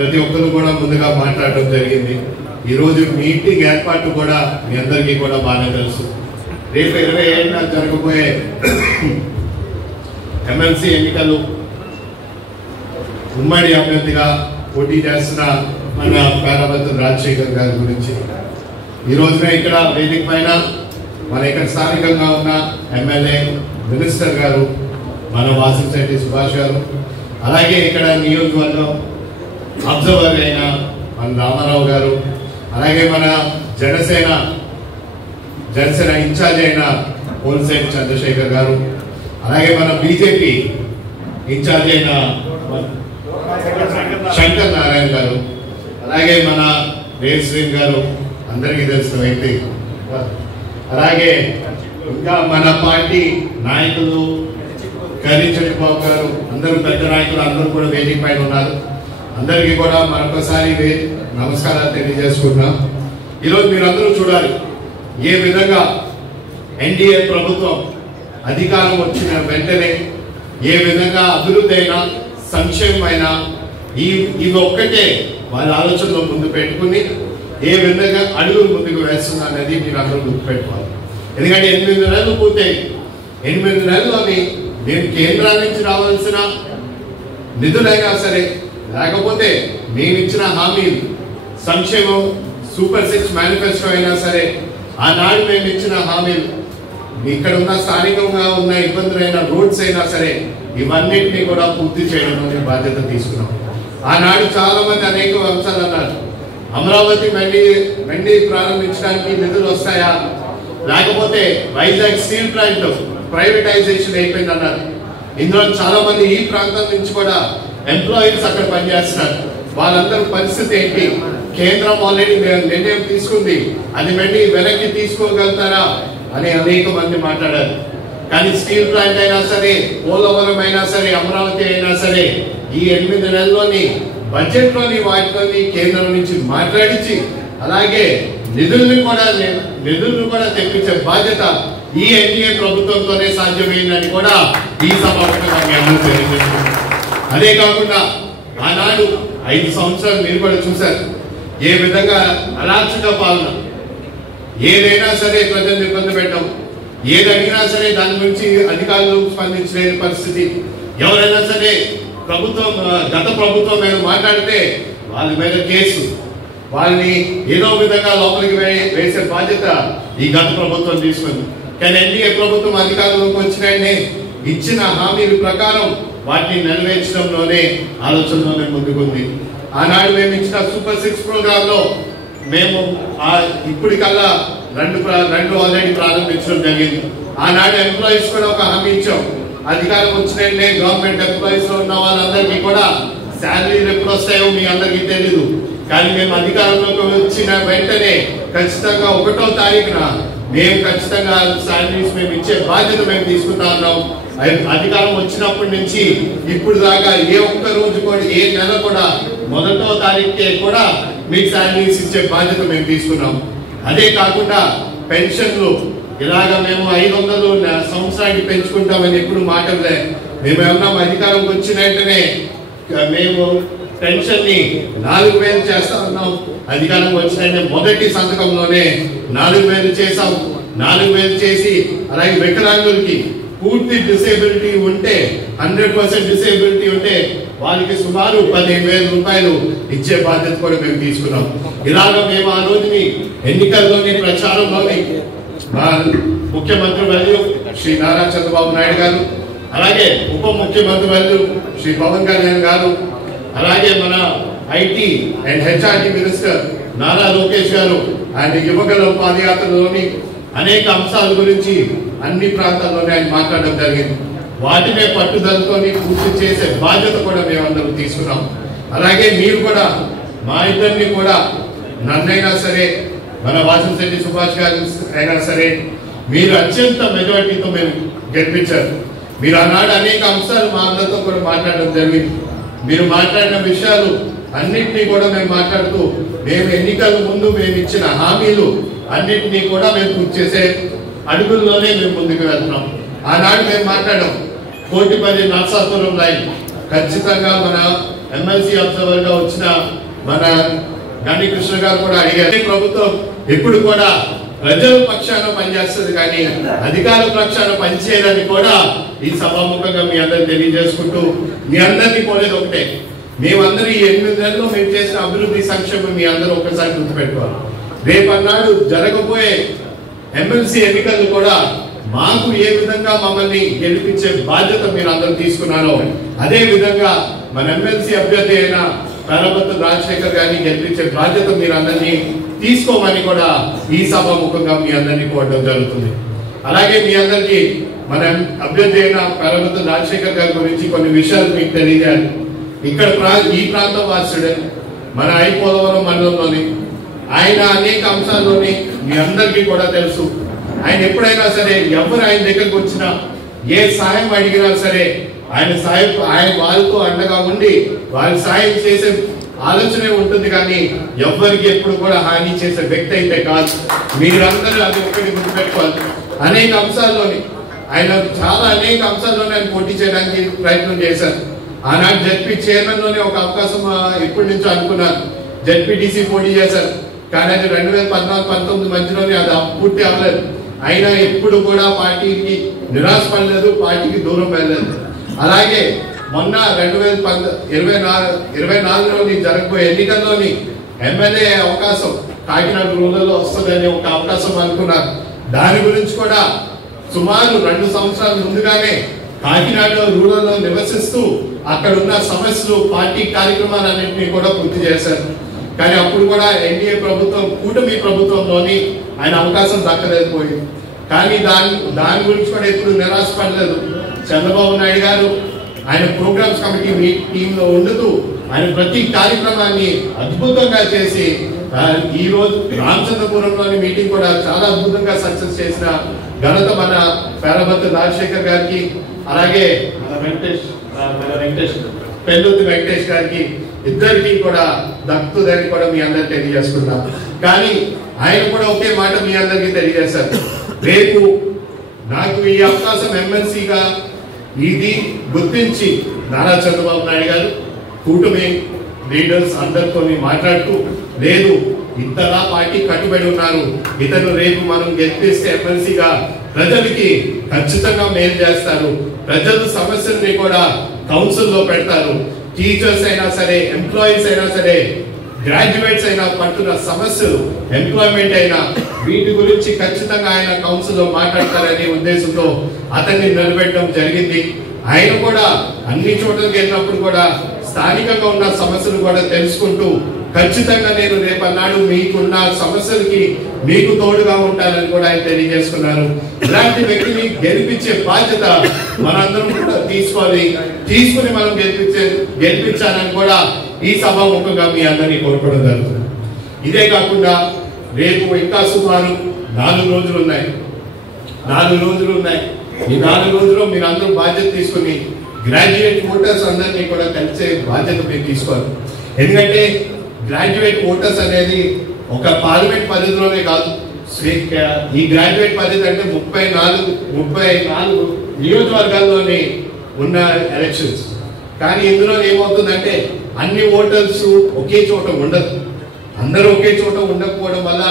ప్రతి ఒక్కరు కూడా ముందుగా మాట్లాడడం జరిగింది. ఈరోజు మీటింగ్ ఏర్పాటు కూడా మీ అందరికీ కూడా బాగా తెలుసు. రేపు 27న జరగబోయే ఎమ్మెల్సీ ఎన్నికలు ఉమ్మడి అభ్యర్థిగా పోటీ చేస్తున్న మన పేరావతి రాజశేఖర్ గారి గురించి ఈ రోజున ఇక్కడ వేదిక పైన మన ఇక్కడ స్థానికంగా ఉన్న ఎమ్మెల్యే మినిస్టర్ గారు మన వాసిశెట్టి సుభాష్ గారు, అలాగే ఇక్కడ నియోజకవర్గం అబ్జర్వర్ అయిన మన రామారావు గారు, అలాగే మన జనసేన ఇన్ఛార్జ్ అయిన పోలిశెట్టి చంద్రశేఖర్ గారు, అలాగే మన బీజేపీ ఇన్ఛార్జ్ అయిన శంకర్ నారాయణ గారు, అలాగే మన రేశ్రీన్ గారు అందరికీ తెలిసిన వ్యక్తి, అలాగే ఇంకా మన పార్టీ నాయకులు కరీ చంద్రబాబు గారు, అందరూ పెద్ద నాయకులు అందరూ కూడా వేదిక పైన ఉన్నారు. అందరికీ కూడా మరొకసారి నమస్కారాలు తెలియజేసుకుంటున్నాం. ఈరోజు మీరందరూ చూడాలి ఏ విధంగా ఎన్డీఏ ప్రభుత్వం అధికారం వచ్చిన వెంటనే ఏ విధంగా అభివృద్ధి అయినా సంక్షేమమైన ఇవి ఒక్కటే వాళ్ళ ఆలోచనలో ముందు పెట్టుకుని ఏ విధంగా అడుగులు ముందుకు వేస్తున్నా అనేది మీరు అందరూ గుర్తుపెట్టుకోవాలి. ఎందుకంటే 8 నెలలు పూర్తయి 8 నెలల్లోని మేము కేంద్రాల నుంచి రావాల్సిన నిధులైనా సరే, లేకపోతే మేము ఇచ్చిన హామీలు సంక్షేమం సూపర్ 6 మేనిఫెస్టో అయినా సరే, ఆనాడు మేము ఇచ్చిన హామీలు ఇక్కడ ఉన్న స్థానికంగా ఉన్న ఇబ్బందులైన రోడ్స్ అయినా సరే, ఇవన్నింటినీ కూడా పూర్తి చేయడం అనే బాధ్యత తీసుకున్నాం. ఆనాడు చాలా మంది అనేక అంశాలు అన్నారు. అమరావతి మండి ప్రారంభించడానికి నిధులు వస్తాయా, లేకపోతే వైజాగ్ స్టీల్ ప్లాంట్ ప్రైవేటైజేషన్ అయిపోయింది అన్నారు. ఇందులో చాలా మంది ఈ ప్రాంతం నుంచి కూడా ఎంప్లాయీస్ అక్కడ పనిచేస్తున్నారు. వాళ్ళందరూ పరిస్థితి ఏంటి, కేంద్రం ఆల్రెడీ నిర్ణయం తీసుకుంది, అది వెనక్కి తీసుకోగలుగుతారా అని అనేక మంది మాట్లాడారు. కానీ స్టీల్ ప్లాంట్ అయినా సరే, పోలవరం అయినా సరే, అమరావతి అయినా సరే, ఈ 8 నెలల్లోని బడ్జెట్ లోని వాటిలోని కేంద్రం నుంచి మాట్లాడించి అలాగే నిధులను కూడా తెప్పించే బాధ్యత ఈ ఎన్డీఏ ప్రభుత్వంతోనే సాధ్యమైందని కూడా ఈ సభాముఖంగా మీ అందరూ తెలియజేస్తున్నారు. అదే కాకుండా ఆనాడు 5 సంవత్సరాలు మీరు కూడా చూశారు ఏ విధంగా అరాచక పాలన, ఏదైనా సరే ప్రజలు ఇబ్బంది పెట్టడం, ఏది అడిగినా సరే దాని గురించి అధికారులు స్పందించలేని పరిస్థితి, ఎవరైనా సరే గత ప్రభుత్వం మీద మాట్లాడితే వాళ్ళ మీద కేసు, వాళ్ళని ఏదో విధంగా లోపలికి వేసే బాధ్యత ఈ గత ప్రభుత్వం తీసుకుంది. కానీ ఎన్డీఏ ప్రభుత్వం అధికారంలోకి వచ్చిన ఇచ్చిన హామీల ప్రకారం వాటిని నెరవేర్చడంలోనే ఆలోచనలోనే ముందుకుంది. ఆనాడు మేము ఇచ్చిన సూపర్ 6 ప్రోగ్రామ్ లో మేము ఇప్పటికల్లా రెండు ఆల్రెడీ ప్రారంభించడం జరిగింది. ఆనాడు ఎంప్లాయీస్ కూడా ఒక హామీ ఇచ్చాం. అధికారం వచ్చిన గవర్నమెంట్ ఎంప్లాయీస్ లో ఉన్న వాళ్ళందరికీ కూడా శాలరీలు ఎప్పుడు వస్తాయో మీ అందరికీ తెలీదు. కానీ మేము అధికారంలోకి వచ్చిన వెంటనే ఖచ్చితంగా 1వ తారీఖున మేము ఖచ్చితంగా శాలరీస్ మేము ఇచ్చే బాధ్యత మేము తీసుకుంటా ఉన్నాం. అధికారం వచ్చినప్పటి నుంచి ఇప్పుడు దాకా ఏ ఒక్క రోజు కూడా ఏ నెల కూడా 1వ తారీఖుకే కూడా మీకు శాలరీస్ ఇచ్చే బాధ్యత మేము తీసుకున్నాం. అదే కాకుండా పెన్షన్లు ఇలాగా మేము 500 సంవత్సరానికి పెంచుకుంటామని ఎప్పుడు మాటలే. మేము ఏమన్నా అధికారంకి వచ్చిన వెంటనే మేము పెన్షన్ ని 4000 చేస్తా ఉన్నాం. అధికారం వచ్చిన మొదటి సంతకంలోనే 4000 చేసాం. 4000 చేసి అలాగే వికలాంగులకి పూర్తి డిసేబిలిటీ ఉంటే 100% డిసేబిలిటీ ఉంటే వాళ్ళకి సుమారు 15,000 రూపాయలు ఇచ్చే బాధ్యత కూడా మేము తీసుకున్నాం. ఇలాగ మేము ఆ రోజుని ఎన్నికల్లోని ప్రచారంలోని మా ముఖ్యమంత్రి వర్యులు శ్రీ నారా చంద్రబాబు నాయుడు గారు, అలాగే ఉప ముఖ్యమంత్రి వర్యులు శ్రీ పవన్ కళ్యాణ్ గారు, అలాగే మన IT and HRT minister Nara Lokesh గారు ఆయన యువగలం పాదయాత్రలోని అనేక అంశాల గురించి అన్ని ప్రాంతాల్లోనే ఆయన మాట్లాడడం జరిగింది. వాటినే పట్టుదలతోని పూర్తి చేసే బాధ్యత కూడా మేమందరం తీసుకున్నాం. అలాగే మీరు కూడా మా ఇద్దరిని కూడా నన్నైనా సరే, మన వాసిశెట్టి సుభాష్ గారు అయినా సరే, మీరు అత్యంత మెజారిటీతో మేము గెలిపించారు. మీరు ఆనాడు అనేక అంశాలు మా అందరితో కూడా మాట్లాడడం జరిగింది. మీరు మాట్లాడిన విషయాలు అన్నింటినీ కూడా మేము మాట్లాడుతూ మేము ఎన్నికల ముందు మేము ఇచ్చిన హామీలు అన్నింటినీ కూడా మేము పూర్తి చేసే అడుగుల్లోనే మేము ముందుకు వెళ్తున్నాం. ఆనాడు మేము మాట్లాడాం కోటిపల్లి నర్సాపురం లైన్ ఖచ్చితంగా మన ఎమ్మెల్సీ అబ్జర్వర్ గా వచ్చిన మన గండి కృష్ణ గారు కూడా అడిగారు. ప్రభుత్వం ఎప్పుడు కూడా ప్రజల పక్షాన పనిచేస్తుంది కానీ అధికారుల పక్షాన పనిచేయదని కూడా ఈ సభాముఖంగా మీ అందరికి తెలియజేసుకుంటూ మీ అందరినీ కోరేది ఒకటే, మేమందరూ ఈ 8 నెలల్లో మేము చేసిన అభివృద్ధి సంక్షేమం మీ అందరూ ఒకసారి గుర్తుపెట్టుకోవాలి. రేపన్నాడు జరగబోయే ఎమ్మెల్సీ ఎన్నికలు కూడా మాకు ఏ విధంగా మమ్మల్ని గెలిపించే బాధ్యత మీరు అందరూ తీసుకున్నారో అదే విధంగా మన ఎమ్మెల్సీ అభ్యర్థి అయిన పేరబత్తుల రాజశేఖర్ గారిని గెలిపించే బాధ్యత మీరు అందరినీ తీసుకోమని కూడా ఈ సభాముఖంగా మీ అందరినీ కోరడం జరుగుతుంది. అలాగే మీ అందరికీ మన అభ్యర్థి అయిన పేరబత్తుల రాజశేఖర్ గారి గురించి కొన్ని విషయాలు మీకు తెలియజేయాలి. ఇక్కడ ఈ ప్రాంతం వాసుడే, మన ఐపోలవరం మండలంలోని ఆయన అనేక అంశాల్లోని మీ అందరికీ కూడా తెలుసు. ఆయన ఎప్పుడైనా సరే ఎవరు ఆయన దగ్గరకు వచ్చినా ఏ సాయం అడిగినా సరే ఆయన వాళ్ళతో అండగా ఉండి వాళ్ళు సాయం చేసే ఆలోచనే ఉంటుంది కానీ ఎవరికి ఎప్పుడు కూడా హాని చేసే వ్యక్తి అయితే కాదు. మీరందరూ అది ఒకటి గుర్తుపెట్టుకోవాలి. అనేక అంశాల్లోని అనేక అంశాల్లోనే ఆయన పోటీ చేయడానికి ప్రయత్నం చేశారు. ఆనాడు జడ్పీ చైర్మన్ లోనే ఒక అవకాశం ఎప్పటి నుంచో అనుకున్నారు. జడ్పీటీసీ పోటీ చేశారు కానీ అది 2014-19 మధ్యలోనే అది పూర్తి అవ్వలేదు. అయినా ఎప్పుడు కూడా పార్టీకి నిరాశపడలేదు, పార్టీకి దూరం వెళ్ళలేదు. అలాగే మొన్న 2024లోని జరగబోయే ఎన్నికల్లోని ఎమ్మెల్యే అవకాశం కాకినాడ రూరల్లో వస్తుందని ఒక అవకాశం అనుకున్నారు. దాని గురించి కూడా సుమారు 2 సంవత్సరాల ముందుగానే కాకినాడ రూరల్లో నివసిస్తూ అక్కడ ఉన్న సమస్యలు పార్టీ కార్యక్రమాలన్నింటినీ కూడా పూర్తి చేశారు. కానీ అప్పుడు కూడా ఎన్డీఏ ప్రభుత్వం కూటమి ప్రభుత్వంలోని ఆయన అవకాశం దక్కలేకపోయింది. కానీ దాని గురించి కూడా ఎప్పుడు నిరాశపడలేదు. చంద్రబాబు నాయుడు గారు ఆయన ప్రోగ్రామ్స్ కమిటీ టీంలో ఉండుతూ ఆయన ప్రతి కార్యక్రమాన్ని అద్భుతంగా చేసి ఈ రోజు రామచంద్రపురంలోని మీటింగ్ కూడా చాలా అద్భుతంగా సక్సెస్ చేసిన ఘనత మన పేరబత్తుల రాజశేఖర్ గారికి, అలాగే పెళ్ళుత్తి వెంకటేష్ గారికి ఇద్దరికి కూడా దక్కుతుందని కూడా మీ అందరికి తెలియజేసుకున్నాం. కానీ ఆయన కూడా ఒకే మాట మీ అందరికీ తెలియజేశారు, రేపు నాకు ఈ అవకాశం ఎమ్మెల్సీగా ఇది గుర్తించి నారా చంద్రబాబు నాయుడు గారు కూటమి లీడర్స్ అందరితో మాట్లాడుతూ లేదు ఇంతలా పార్టీ కట్టుబడి ఉన్నారు, ఇతను రేపు మనం గెలిపిస్తే ఎమ్మెల్సీగా ప్రజలకి ఖచ్చితంగా మేలు చేస్తారు, ప్రజల సమస్యల్ని కూడా కౌన్సిల్లో పెడతారు, టీచర్స్ అయినా సరే ఎంప్లాయీస్ అయినా సరే గ్రాడ్యుయేట్స్ అయినా పట్టున్న సమస్యలు ఎంప్లాయ్మెంట్ అయినా వీటి గురించి ఖచ్చితంగా ఆయన కౌన్సిల్లో మాట్లాడతారనే ఉద్దేశంతో అతన్ని నిలబెట్టడం జరిగింది. ఆయన కూడా అన్ని చోట్లకి వెళ్ళినప్పుడు కూడా స్థానికంగా ఉన్న సమస్యలు కూడా తెలుసుకుంటూ ఖచ్చితంగా నేను రేపన్నాడు మీకున్న సమస్యలకి మీకు తోడుగా ఉంటానని కూడా ఆయన తెలియజేసుకున్నారు. ఇలాంటి వ్యక్తిని గెలిపించే బాధ్యత మనందరం కూడా తీసుకుని మనం గెలిపించాలని కూడా ఈ సభాముఖంగా మీ అందరినీ కోరుకోవడం జరుగుతుంది. ఇదే కాకుండా రేపు ఇంకా సుమారు 4 రోజులు ఉన్నాయి. ఈ 4 రోజుల్లో మీరు అందరూ బాధ్యత తీసుకుని గ్రాడ్యుయేట్ ఓటర్స్ అందరినీ కూడా కలిసే బాధ్యత మీరు తీసుకోవాలి. ఎందుకంటే గ్రాడ్యుయేట్ ఓటర్స్ అనేది ఒక పార్లమెంట్ పరిధిలోనే కాదు, ఈ గ్రాడ్యుయేట్ పరిధి అంటే 34 నియోజకవర్గాల్లోనే ఉన్న ఎలక్షన్స్. కానీ ఇందులో ఏమవుతుందంటే అన్ని ఓటర్స్ ఒకే చోట ఉండదు, అందరూ ఒకే చోట ఉండకపోవడం వల్ల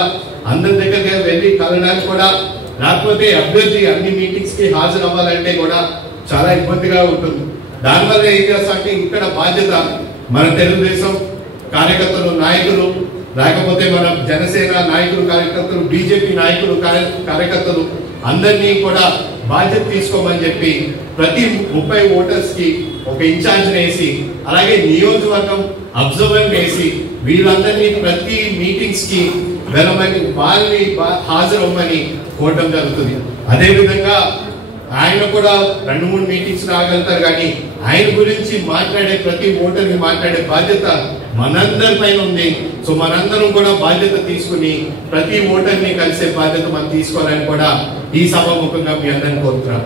అందరి దగ్గరికి వెళ్ళి కలడానికి కూడా, లేకపోతే అభ్యర్థి అన్ని మీటింగ్స్ కి హాజరు అవ్వాలంటే కూడా చాలా ఇబ్బందిగా ఉంటుంది. దానివల్ల ఏం చేస్తామంటే ఇక్కడ బాధ్యత మన తెలుగుదేశం కార్యకర్తలు నాయకులు, లేకపోతే మన జనసేన నాయకులు కార్యకర్తలు, బీజేపీ నాయకులు కార్యకర్తలు అందరినీ కూడా బాధ్యత తీసుకోమని చెప్పి ప్రతి 30 ఓటర్స్ కి ఒక ఇన్ఛార్జ్ వేసి, అలాగే నియోజకవర్గం అబ్జర్వర్ వేసి వీళ్ళందరినీ ప్రతి మీటింగ్స్ కి వెళ్ళమని వాళ్ళని హాజరవ్వమని కోరడం జరుగుతుంది. అదే విధంగా ఆయన కూడా 2-3 మీటింగ్స్ రాగలుగుతారు కానీ ఆయన గురించి మాట్లాడే ప్రతి ఓటర్ని మాట్లాడే బాధ్యత మనందరి పైన ఉంది. సో మనందరం కూడా బాధ్యత తీసుకుని ప్రతి ఓటర్ని కలిసే బాధ్యత మనం తీసుకోవాలని కూడా ఈ సభాముఖంగా మీ అందరిని కోరుతున్నాం.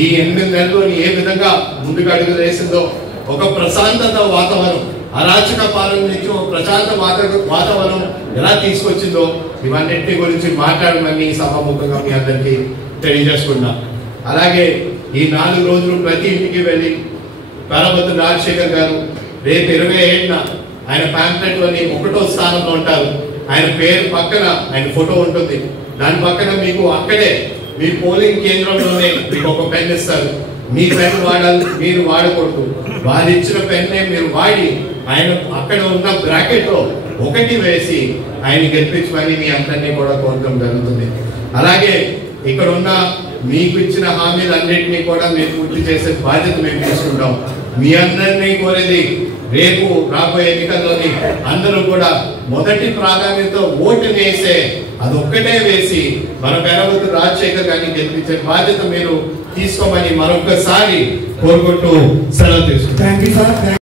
ఈ 8 నెలల్లోని ఏ విధంగా ముందుకు అడుగులు వేసిందో, ఒక ప్రశాంతత వాతావరణం, అరాచక పాలన నుంచి ఒక ప్రశాంత వాతావరణం ఎలా తీసుకొచ్చిందో ఇవన్నింటి గురించి మాట్లాడమని సభాముఖంగా మీ అందరికీ తెలియజేసుకున్నాం. అలాగే ఈ 4 రోజులు ప్రతి ఇంటికి వెళ్ళి పేరబత్తుల రాజశేఖర్ గారు రేపు 27న ఆయన ప్యాంప్లెట్ లోని 1వ స్థానంలో ఉంటారు. ఆయన పేరు పక్కన ఆయన ఫోటో ఉంటుంది. దాని పక్కన మీకు అక్కడే మీ పోలింగ్ కేంద్రంలోనే మీకు ఒక పెన్ ఇస్తారు. మీ పెన్ వాడాలి, మీరు వాడకూడదు. వారు ఇచ్చిన పెన్నే మీరు వాడి ఆయన అక్కడ ఉన్న బ్రాకెట్ లో 1 వేసి ఆయన గెలిపించమని మీ అందరినీ కూడా కోరటం జరుగుతుంది. అలాగే ఇక్కడ ఉన్న మీకు ఇచ్చిన హామీలన్నింటినీ కూడా మేము పూర్తి చేసే బాధ్యత మేము తీసుకుంటాం. మీ అందరినీ కోరేది రేపు రాబోయే ఎన్నికల్లోని అందరూ కూడా మొదటి ప్రాధాన్యత ఓటు వేసే అదొక్కటే వేసి మన పెరవతు రాజశేఖర్ గారిని గెలిపించే బాధ్యత మీరు తీసుకోమని మరొకసారి కోరుకుంటూ సెలవు తీసుకుంటాం.